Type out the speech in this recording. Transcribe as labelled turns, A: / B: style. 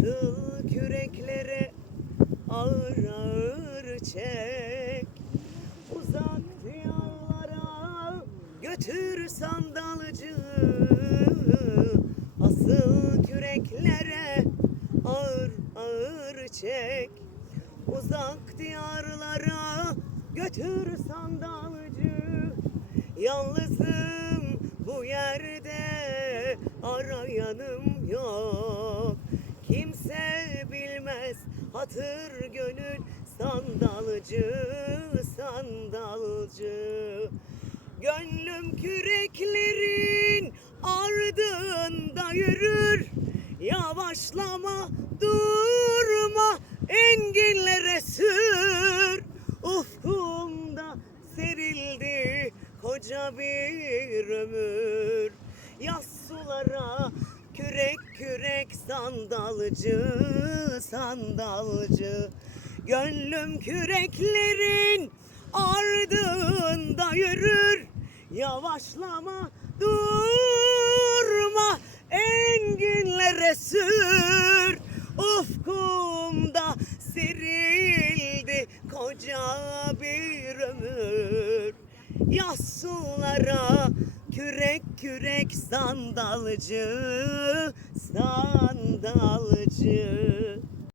A: Asıl küreklere ağır ağır çek. Uzak diyarlara götür sandalcı. Asıl küreklere ağır ağır çek. Uzak diyarlara götür sandalcı. Yalnızım bu yerde arayanım yok Kimse bilmez. Hatır gönül sandalcı sandalcı. Gönlüm küreklerin ardında yürür. Yavaşlama durma enginlere sür. Ufkumda serildi koca bir ömür. Yaz sulara sandalcı sandalcı. Gönlüm küreklerin ardında yürür. Yavaşlama durma enginlere sür. Ufkumda serildi koca bir ömür. Yaz sulara kürek kürek sandalcı